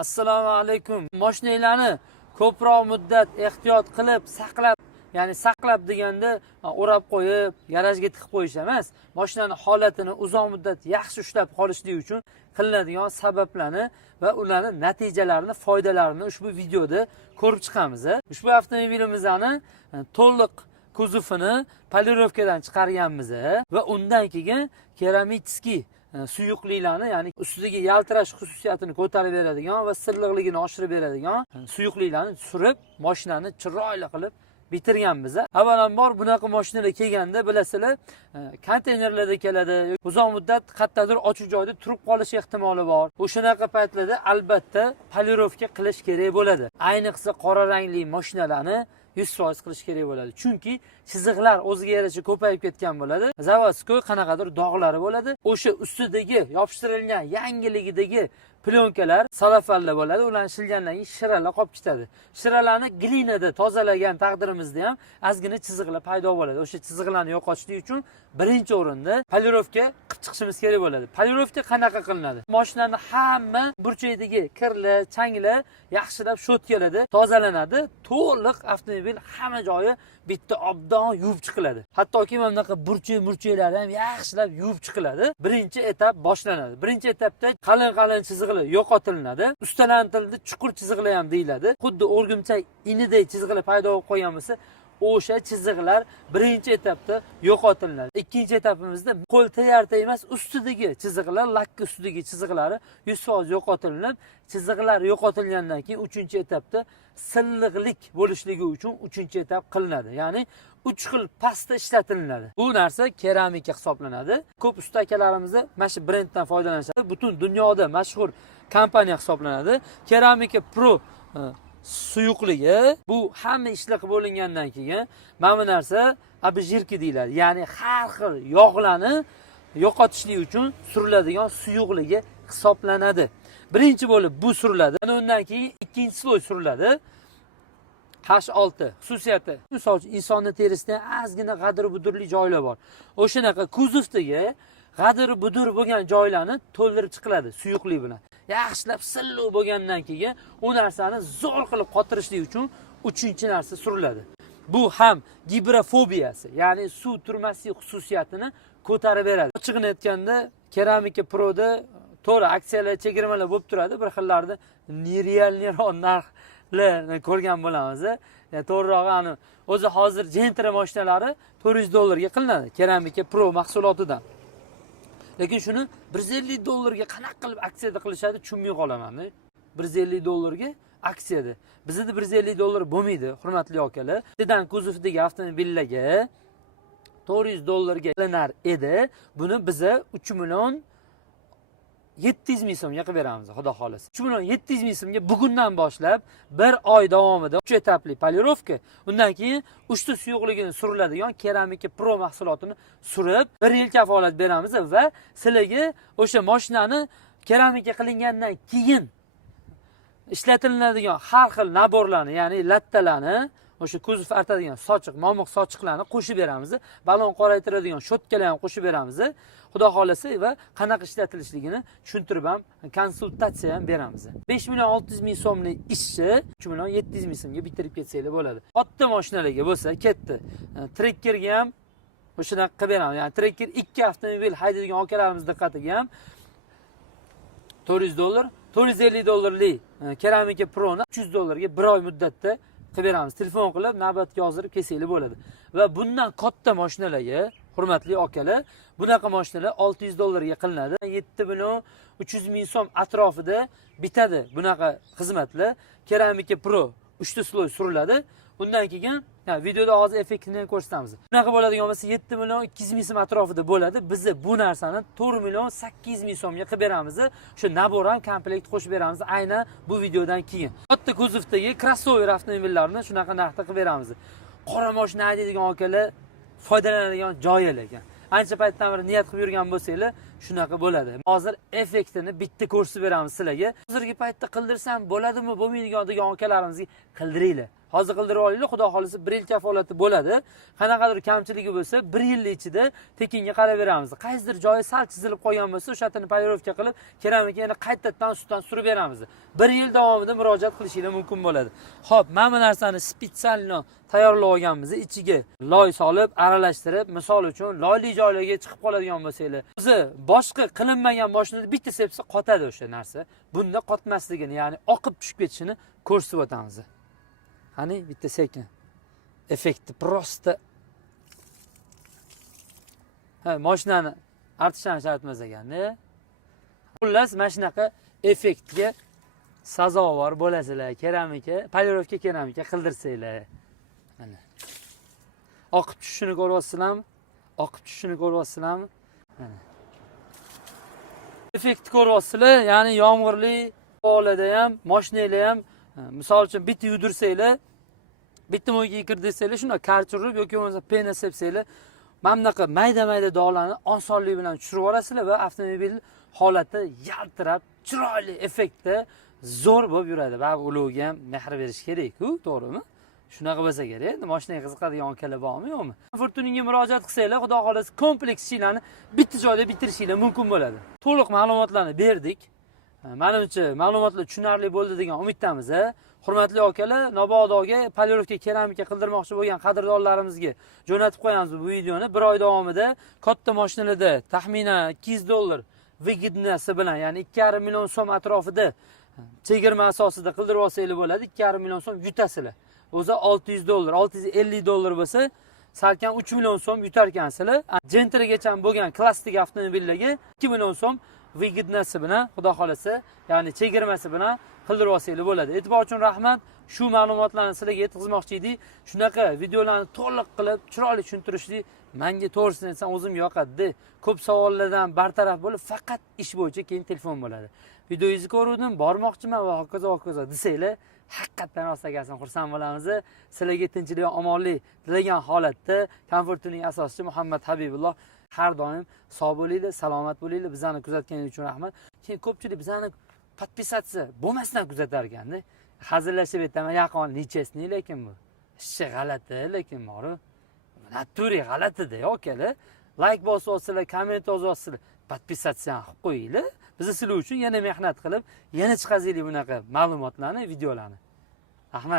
Assalomu alaykum. Mashinalarni ko'proq muddat ehtiyot qilib saqlab, ya'ni saqlab deganda o'rab qo'yib, garajga tiqib qo'yish emas. Mashinaning holatini uzoq muddat yaxshi ushlab qolishlik uchun qilinadigan sabablarni va ularning natijalarini, foydalarini ushbu videoda ko'rib chiqamiz. Ushbu avtomobilimizni to'liq kuzovini polirovkadan chiqarganmiz va undan keyin keramический suyuqliklarni, ya'ni ustidagi yaltirash xususiyatini ko'tarib beradigan va silliqligini oshirib beradigan suyuqliklarni surib, mashinani chiroyli qilib bitirganmiz. Avvalambor bunaqa mashinalar kelganda bilasizlar, konteynerlarda keladi. Uzoq muddat qayerdadir ochiq joyda turib qolish ehtimoli bor. O'shanaqa paytlarda albatta polirovka qilish kerak bo'ladi. Ayniqsa qora rangli mashinalarni 100% qilish kerak bo'ladi. Chunki chiziqlar o'ziga yarasha ko'payib ketgan bo'ladi. Zavodskoy qanaqadir dog'lari bo'ladi. O'sha ustidagi yopishtirilgan yangiligidagi plyonkalar salafallar bo'ladi. Ularni shilgandan keyin shiralar qolib ketadi. Shiralarni glinada tozalagan taqdirimizda ham ozgina chiziqlar paydo bo'ladi. O'sha chiziqlarni yo'qotishlik uchun birinchi o'rinda polirovka qilib chiqishimiz kerak bo'ladi. Polirovka qanaqa qilinadi? Mashinani hamma burchagidagi kirlar, changlar yaxshilab shotkalada tozalanadi. To'liq avtomobil hamma joyi bitta obdon yuvib chiqiladi. Hattoki mana bunaqa burchak-murchaklari ham yaxshilab yuvib chiqiladi. Birinchi etap boshlanadi. Birinchi etapda qalin-qalin chiziqlar yo'qotilinadi. Ustalantirildi chuqur chiziqlar ham deyiladi. Xuddi o'rgimchak iniday chiziqlar paydo bo'lib qolgan bo'lsa, o'sha chiziqlar birinchi etapda yo'qotilinadi. Ikkinchi etapimizda qo'l tayyorta emas, ustidagi chiziqlar, lakka ustidagi chiziqlari 100% yo'qotilinib, chiziqlar yo'qotilgandan keyin uchinchi etapda silliqlik bo'lishligi uchun uchinchi etap qilinadi. Ya'ni 3 xil pasta ishlatilinadi. Bu narsa keramika hisoblanadi. Ko'p usta akalarimiz mana shu brenddan foydalanishadi. Butun dunyoda mashhur kompaniya hisoblanadi. Keramika Pro suyuqligi bu hamma ishlar qilib bo'lingandan keyin mana bu narsa abjirki deyiladi. Ya'ni har xil yog'larni yo'qotishlik uchun suriladigan suyuqligi hisoblanadi. Birinchi bo'lib bu suriladi. Undan keyin ikkinchi sloy suriladi. H6 xususiyati. Misol uchun insonning terisida ozgina g'adir-budurli joylar bor. O'shanaqa kuzovdagi g'adir-budur bo'lgan joylarni to'ldirib chiqiladi suyuqlik bilan. Yaxshilab silliq bo'lgandan keyin u narsani zo'r qilib qotirishlik uchun uchinchi narsa suriladi. Bu ham gibrofobiyasi, ya'ni suv turmaslik xususiyatini ko'tarib beradi. Ochiqni aytganda, Keramika Pro'da to'g'ri aksiyalar, chegirmalar bo'lib turadi. Bir xillarda nereal narxlarni ko'rgan bo'lamiz. Yani to'g'rirog'i o'zi hozir Gentra mashinalari $400 qilinadi Keramika Pro mahsulotidan. Lekin shuni $150 qanaqa qilib aksiyada qilishadi tushunmay qolaman. $150 aksiyada. Bizda $150 bo'lmaydi, hurmatli akalar. Sedan kuzovdagi avtomobillarga $400 qilinar edi. Buni biza 3.700.000 so'mga qilib beramiz, xudo xolasa. 3.700.000 so'mga bugundan boshlab 1 oy davomida 3 etapli polirovka, undan keyin uchta suyuqligini suriladigan Keramika Pro mahsulotini surib, 1 yil kafolat beramiz va sizlarga o'sha mashinani keramika qilingandan keyin ishlatilinadigan har xil naborlarni, ya'ni lattalarni, o'sha kuzov artadigan sochiq, momiq sochiqlarni qo'shib beramiz. Balon qoraytiradigan shotkalar ham qo'shib beramiz. Xudo xolasa va qanaqa ishlatilishligini tushuntirib ham konsultatsiya ham beramiz. 5.600.000 so'mlik ishni 3.700.000 so'mga bitirib ketsanglar bo'ladi. Katta mashinalarga bo'lsa ketdi. Trekkerga ham o'shanaqa qilib beramiz. Ya'ni trekker 2 avtomobil haydaydigan akalarimiz diqqatiga ham $400, $450lik Keramika Pro'ni $300 ga 1 oy muddatda qilib beramiz. Telefon qilib navbatga yozdirib kelsanglar bo'ladi. Va bundan katta mashinalarga, hurmatli akalar, bunaqa mashinalar $600 ga qilinadi. 7.300.000 so'm atrofida bitadi bunaqa xizmatlar. Keramika Pro 3 ta sloy suriladi. Bundan keyin videoda hozir effektini ko'rsatamiz. Bunaqa bo'ladigan bo'lsa 7.200.000 so'm atrofida bo'ladi. Biz bu narsani 4.800.000 so'mga qilib beramiz. Shu nabor ham komplekt qo'shib beramiz aynan bu videodan keyin. Katta kuzovdagi crossover avtomobillarni shunaqa narxda qilib beramiz. Qora mashina haydaydigan akalar foydalanadigan joylar ekan. Ancha paytdan beri niyat qilib yurgan bo'lsanglar, shunaqa bo'ladi. Hozir effektini bitta ko'rsatib beramiz sizlarga. Hozirgi paytda qildirsam bo'ladimi, bo'lmaydigan degan akalarimizga qildiringlar. Hozir qildirib olinglar, xudo xolisa 1 yil kafolati bo'ladi. Qanaqadir kamchiligi bo'lsa 1 yil ichida tekinga qarab beramiz. Qaysidir joyi sal chizilib qolgan bo'lsa, o'shatini polirovka qilib, keramika yana qaytadan sutdan surib beramiz. 1 yil davomida murojaat qilishingiz mumkin bo'ladi. Xo'p, mana bu narsani spesialno tayyorlab olganmiz. Ichiga loy solib, aralashtirib, misol uchun loyli joylarga chiqib qoladigan bo'lsanglar, o'zi boshqa qilinmagan mashinada bitta sepsa qotadi o'sha narsa. Bunda qotmasligini, ya'ni oqib tushib ketishini ko'rsatib o'tamiz. Qani bitta sekin. Effekti prosta. Ha, mashinani artishdan shart emas ekanda. Xullas, mana shunaqa effektga sazovor bo'lasizlar. Keramika, polirovka keramika qildirsanglar. Mana. Oqib tushishini ko'ryapsizlarmi? Oqib tushishini ko'ryapsizlarmi? Mana. Effekt ko'ryapsizlar, ya'ni yomg'irli holada ham, mashinalar ham, misol uchun bitta yudirsanglar, bitta moyga kirdirsanglar, shuna karchurib yoki bo'lmasa pena sepsanglar, mana bunaqa mayda-mayda dog'larni osonlik bilan tushirib olasizlar va avtomobil holati yaltirab, chiroyli effektda zo'r bo'lib yuradi. Va ularga ham mehr berish kerak-ku, to'g'rimi? Shunaqa bo'lsa kerak. Endi mashinaga qiziqadigan akalar bormi, yo'qmi? Fortunaga murojaat qilsanglar, xudo xolasa kompleks ishlarni bitta joyda bitirishinglar mumkin bo'ladi. To'liq ma'lumotlarni berdik. Menimcha ma'lumotlar tushunarli bo'ldi degan umiddamiz. Hurmatli akalar, Nobodoga polirovka keramika qildirmoqchi bo'lgan qadrdonlarimizga jo'natib qo'yamiz bu videoni. 1 oy davomida katta mashinalarda taxminan $200 vigidnasi bilan, ya'ni 2,5 million so'm atrofida chegirma asosida qildirib olsanglar bo'ladi. 2,5 million so'm yutasizlar. O'zi $600, $650 bo'lsa, salkam 3 million so'm yutar ekansizlar. Gentrigacha bo'lgan klassik avtomobillarga 2 million so'm vigidnasi bilan, xudo xolasa, ya'ni chegirmasi bilan qildirib olsanglar bo'ladi. E'tibor uchun rahmat. Shu ma'lumotlarni sizlarga yetkazmoqchi edik. Shunaqa videolarni to'liq qilib, chiroyli tushuntirishni menga to'g'risini aytsam o'zim yoqadi. Ko'p savollardan bartaraf bo'lib, faqat ish bo'yicha keyin telefon bo'ladi. Videoyingizni ko'rdim, bormoqchiman va hokazo desanglar, haqiqatan rostlagan xursand bo'lamiz. Sizlarga tinchlik va omonlik tilagan holatda Komfortning asoschisi Muhammad Habibulloh har doim sog' bo'linglar, salomat bo'linglar. Bizani kuzatganingiz uchun rahmat. Keyin ko'pchilik bizani podpisatsiya bo'lmasdan kuzatar ekanda. Hazillashib aytaman, yaqin nechasini, lekin bu ishi g'alati, lekin bori. Naturi g'alati-da, akalar. Like bosib olsanglar, komment yozib olsanglar, podpisatsiyani qilib qo'yinglar. Biz sizlar uchun yana mehnat qilib, yana chiqazaylik bunaqa ma'lumotlarni, videolarni. Rahmat.